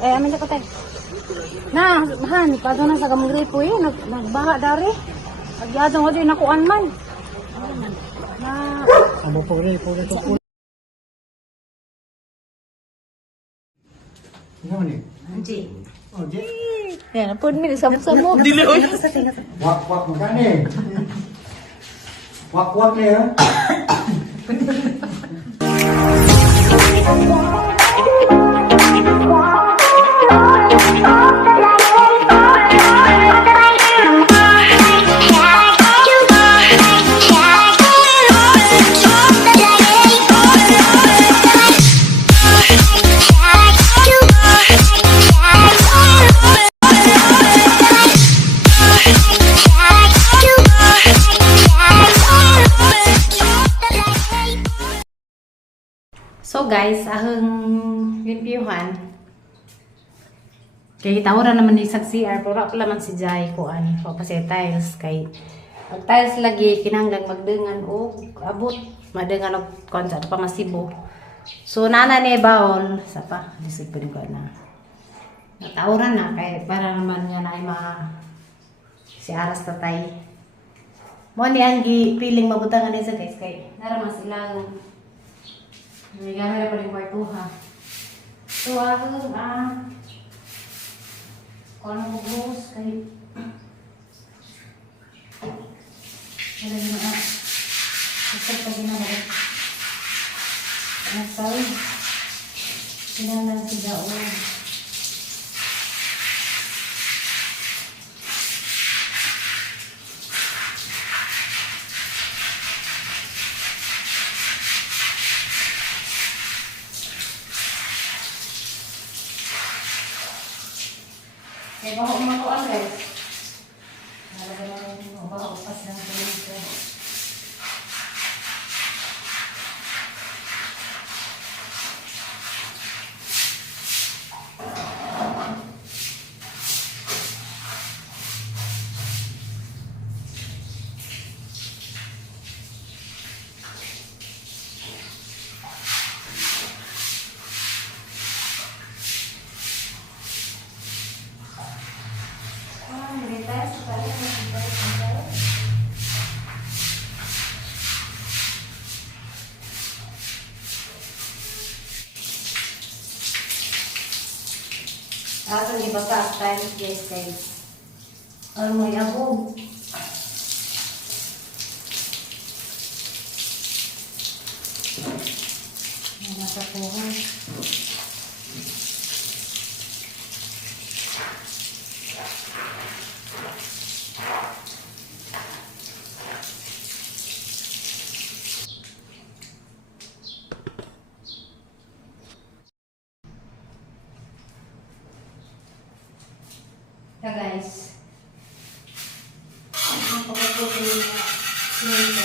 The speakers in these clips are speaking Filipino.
amin ko tayo. Na, han, kaso na sa gamang gripo eh, nagbaha dari. Agyadong ko din nakuan man. Na, Amo po gripo dito po. Ano ni? Anji. Oh, je. Yan, pun mi samo-samo. Dili oy. Wak mo gani. Wak ni ha. So guys, ahang limpyuhan. Kay tawra naman ni sa CR, pero pala man si Jai ko ani, pa si tiles kay ang tiles lagi kinahanglan magdengan o abot, madengan og konsa pa masibo. So nana ni baon sa pa, disig pa ko na. Natawra na kay para naman nga na ay si aras tatay. Mo ni ang piling mabutangan ni sa guys kay narama silang may gamit na pa rin kwartuha. So, ako, kung ano mo bus, kahit wala na, gusto pa ginagawa. Nasal, kinalang si Daon. Kaya baho umakuan guys. Nalaga na rin yung baho pas ng tulog ko. Ato di baka time yes guys. Ano mo yabog? Nasa puhan. Ya guys, ang pagkakot yung nito.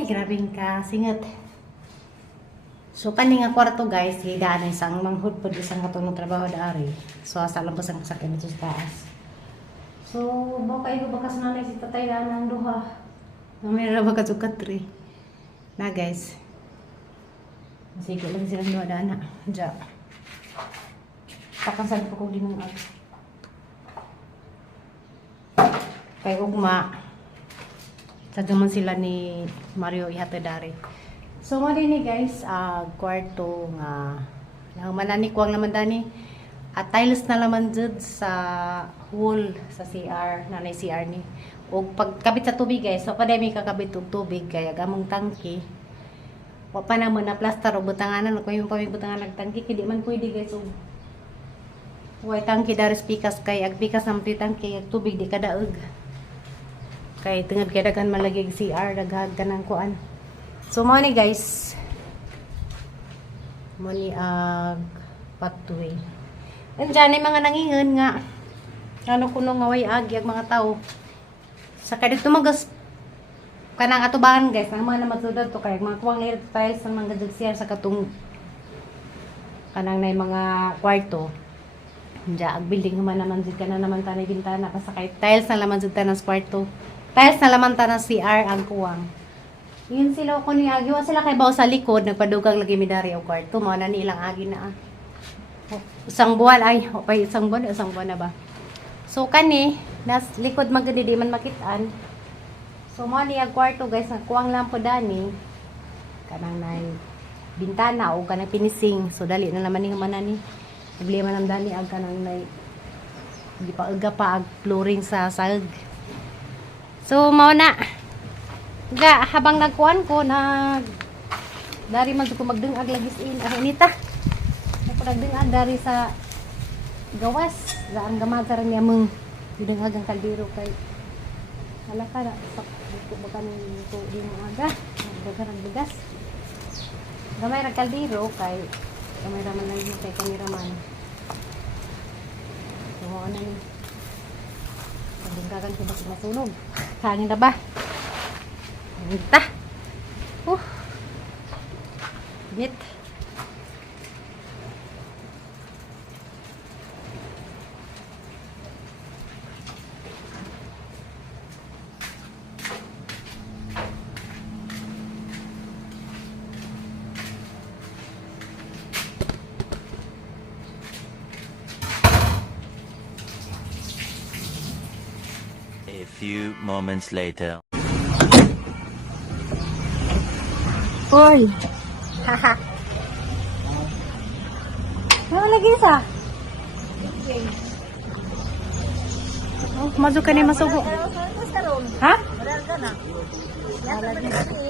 Ay, grabing ka singat. So kani nga kwarto guys, gidaan isang manghud pod isang katulong trabaho daari. So asa lang ang sakyan dito sa taas. So baka ibo bakas nanay si tatay daan ang duha. Namira ba ka tre. Na guys. Sige lang silang duha daan na. Ja. Pakasan ko kung dinang ag. Kay ugma. Tagaman sila ni Mario Ihatedari. So mo din ni guys, kwarto nga nang manani kuwang naman dani. At tiles na naman jud sa wall sa CR, nanay CR ni. Og pagkabit sa tubig guys, so kada may kakabit og tubig kaya gamong tangke. Wa pa naman na plaster og butanganan, ko yung pamibutangan nagtangke kay di man pwede guys og way tangke daris pikas kay ag pikas ang tangke ag tubig di kadaog. Kay tungod kay daghan malagi CR daghag kanang kuan. So mo ni guys. Mo ni pathway. Nandiyan ay mga nangingan nga. Ano kuno nga way agi ang mga tao. Sa kadto magas kanang atubangan guys, ang mga namatudad to kay mga kuwang air tiles ang mga gadagsiya sa katong kanang nay mga kwarto. Diya ag building naman jud kana naman tanay bintana basta kay tiles na laman jud tanan sa kwarto. Tiles na laman tanan CR ang kuwang. Yun sila ko ni agi wa sila kay baw sa likod nagpadugang lagi midari og kwarto mo na ni ilang agi na. Isang buwan ay isang buwan na ba. So kani nas likod magdi di man makit-an. So mo ni ang kwarto guys nga kuwang lang po dani kanang nay bintana o kanang pinising. So dali na naman ni manani. Problema nam dani ag kanang nay di pa pa ag flooring sa sahig. So mao na ga habang nagkuan ko na dari man ko magdungag lagis in ahinita. Ako nagdungag dari sa gawas ga ang gamagar niya mong dungag ang kaldero kay hala ka na ko baka ko di mo aga dagan ang bigas. Gamay ra kaldero kay gamay ra man lang yung kay kameraman. So ano ni dunggagan ko basta masunog. Kanin na ba? Entah. Bit. A few moments later. Hoy. Haha. Ano lagi sa? Oh, masuk ka ni masugo. Ha?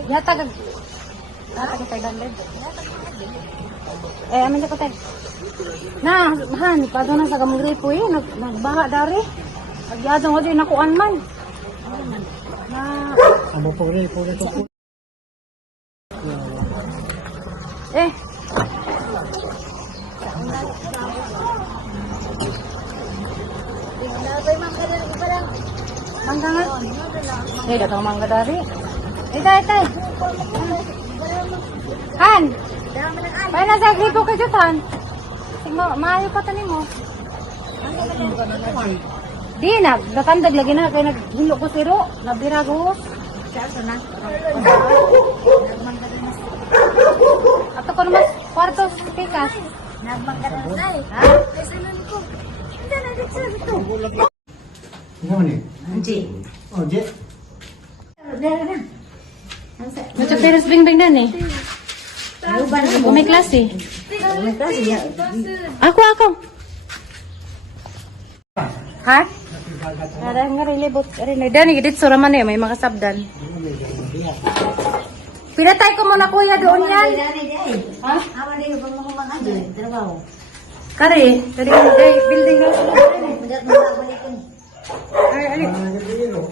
Yata ka. Yata ka tayo dalid. Amin ko tayo. Na, han, pado na sa kamong gripo eh. Nagbaha dari. Agyadong ko din nakuan man. Na. Amo po rin po ito po. Mangga nga. Datang mangga dari. Tay. Han. Bay na sa gripo ka jutan. Tingmo, maayo pa tanin mo. Di na, nakandag lagi na kay naghilo ko siro, nabira ko. Sa na. Ato ko naman kwarto pikas. Nagmanggaran na eh. Ha? Kasi nun ko. Hindi na dito. Ano ni? Anji. Oh, je. Macam teres bing-bing na ni. May klase. Ako. Ha? Ada nga rilibot. Dani gidit suraman eh. May makasabdan. Pinatay ko muna kuya doon yan. Ha? Kari. Building na. Ay.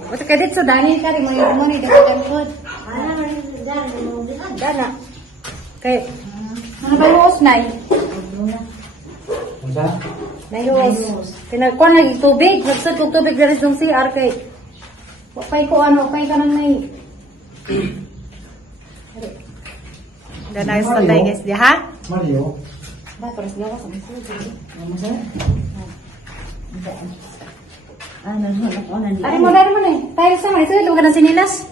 Wata kadit sa dani kari mo yung money dapat good. Dana. Kay ano ba yung osnay? Unsa? Nahihos. Pinagkuhan lagi tubig. Nagsad kong tubig dari sa CR kay. Wapay ko ano. Wapay ka nang may. Udah nice na tayo guys dia ha? Mario. Ba, terus dia ka sa mga. Ano sa? Ari mo na eh. Tayo sa mga ito, lugar ng sinilas.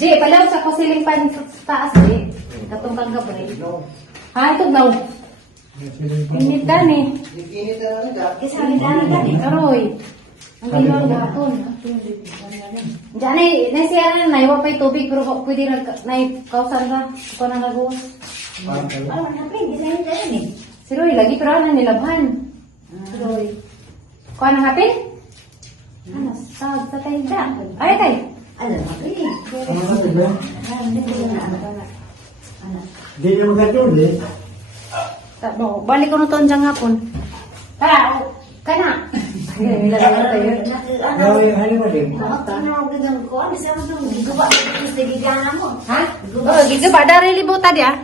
Jay, palaw sa pasiling pan sa taas eh. Katong kang gabre. Ha, ito daw. Init dan eh. Ikinit na lang ka. Kasi kami dami dami. Aroy. Ang ginawa gahapon. Diyan ay, nasiyaran na, iwa pa'y tubig, pero pwede na kausan ka. Ikaw na nagawa. Ano man hapin, di sa dyan eh. Si Roy, lagi pero na nilabhan. Si Roy. Kuha na hapin? Ano, sa tayo da. Ay, tayo. Alam mo, eh. Ano sa tiba? Di na magkatuli. No, balik ko na to dyan hapon. Tara, kana. Ay, nilagay na tayo. Gawin, ano ba din? Ha? Oh, gitu ba? Dari libo tadi ah.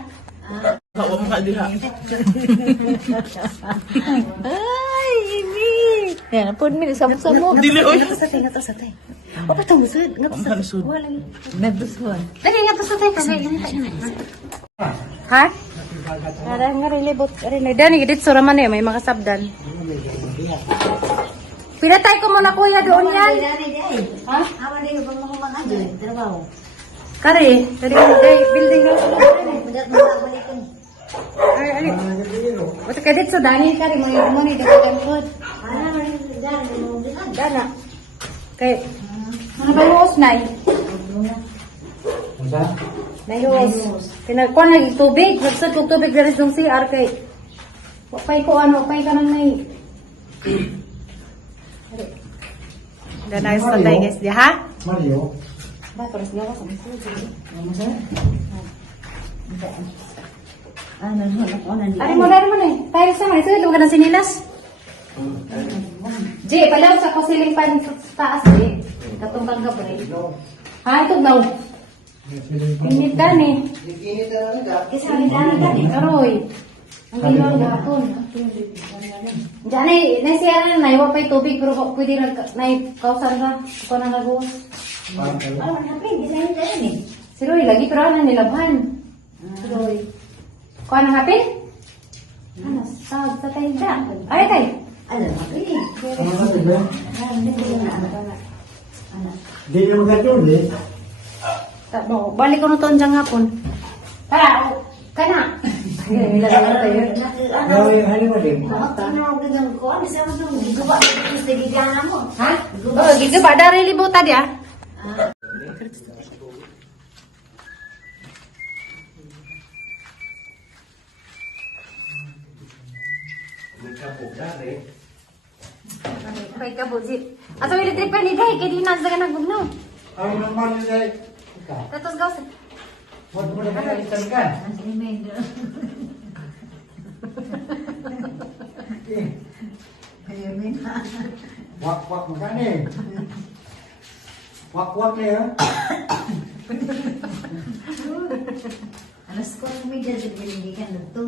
Ay, ini. Yan, pun mi sama-sama. Dili oy. Ngatos sa tay. O pa tong sud, ngatos sa tay. Wala ni. Nagdusuan. Dali ngatos sa tay kasi ini tayo. Ha? Ada nga libot rin. Dani gidit sura man may mga sabdan. Pinatay ko muna kuya doon yan. Ha? Kari, dari building na sila. Ay, wata kadit sa dani kari mo ni dapat food. Dana. Kay ano ba yung osnay? Ano sa? Nayos. Pinagkuhan lagi tubig. Nagsad kong tubig dari sa CR kay. Wapay ko ano, wapay ka nang may. Ganayos na tayo guys dia ha? Mario. Ba, terus dia ka sa mga. Ano sa? Ari mo eh. Tayo sa mga ito, lugar ng sinilas. Jay, palaw sa pasiling pan sa taas eh. Katong kang gabre. Ha, ito daw. Init dan eh. Ikinit na lang ka. Kasi kami dami dami. Aroy. Ang ginawa gahapon. Diyan ay, nasiyaran na, iwa pa'y tubig, pero pwede na kausan ka. Ikaw na nagawa. Ano man hapin, di sa dyan eh. Si Roy, lagi pero na nilabhan. Si Roy. Kuha na hapin? Ano, sa tayo da. Ay, tayo. Alam mo, eh. Ano sa tiba? Di na magkatuli. No, balik ko na to dyan hapon. Tara, kana. Ay, nilagay na tayo. Gawin, ano ba din? Ha? Oh, gitu ba? Dari libo tadi ah. Kay kabuzit. Ato ili trip ni dai kay dinas daga nagbugnaw. Ano naman yun ay? Tatos gaws. Huwag mo na kalitan ka. Wak-wak mo ka ni. Wak-wak niya. Alas ko ang media sa binigyan nito.